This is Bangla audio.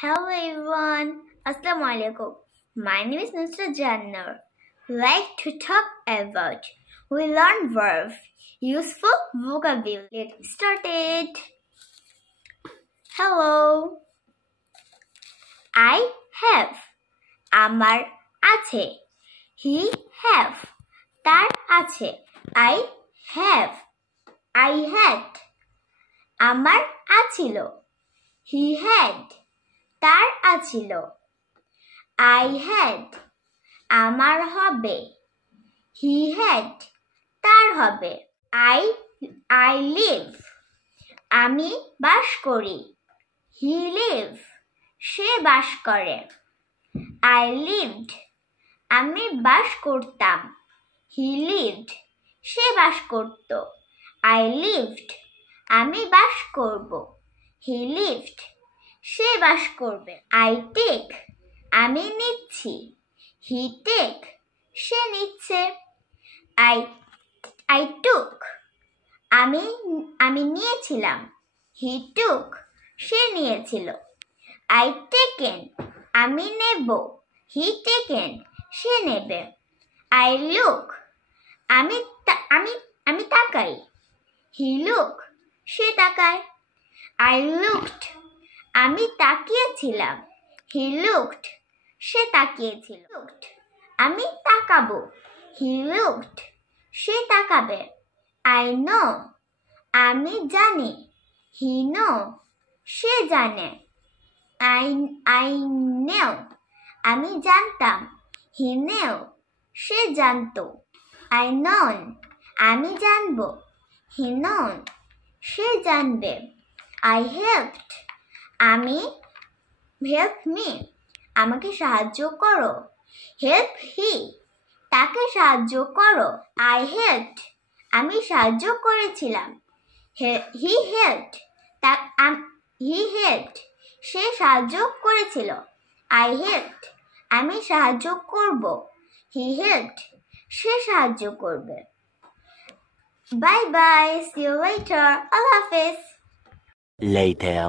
Hello everyone, Assalamu alaikum. My name is Mr. Jannar. Like to talk about we learn verb, useful vocabulary. Let's start it. Hello. I have. আমার আছে. He have. তার আছে. I have. I had. আমার আছিল. He had. তার আছিল. I had. আমার হবে. He had. তার হবে. I live. আমি বাস করি. He live. সে বাস করে. I lived. আমি বাস করতাম. He lived. সে বাস করত. I lived. আমি বাস করব. He lived. সে বাস করবে. I take. আমি নিচ্ছি. He take. সে নিচ্ছে. I took. আমি নিয়েছিলাম. He took. সে নিয়েছিল. I taken. আমি নেব. He taken. সে নেবে. I look. আমি তাকাই. He look. সে তাকায়. I looked. আমি তাকিয়েছিলাম. He looked. সে তাকিয়েছিল. Looked. আমি তাকাবো. He looked. সে তাকাবে. I know. আমি জানি. He know. সে জানে. I knew. আমি জানতাম. He knew. সে জানতো. I known. আমি জানবো. He known. সে জানবে. I helped. আমি help me. আমাকে সাহায্য করো. Help he. তাকে সাহায্য করো. I helped. আমি সাহায্য করেছিলাম. He helped. He helped. সে সাহায্য করেছিল. I helped. আমি সাহায্য করব. He helped. সে সাহায্য করবে. Bye bye. See you later. Allah Hafiz. Later.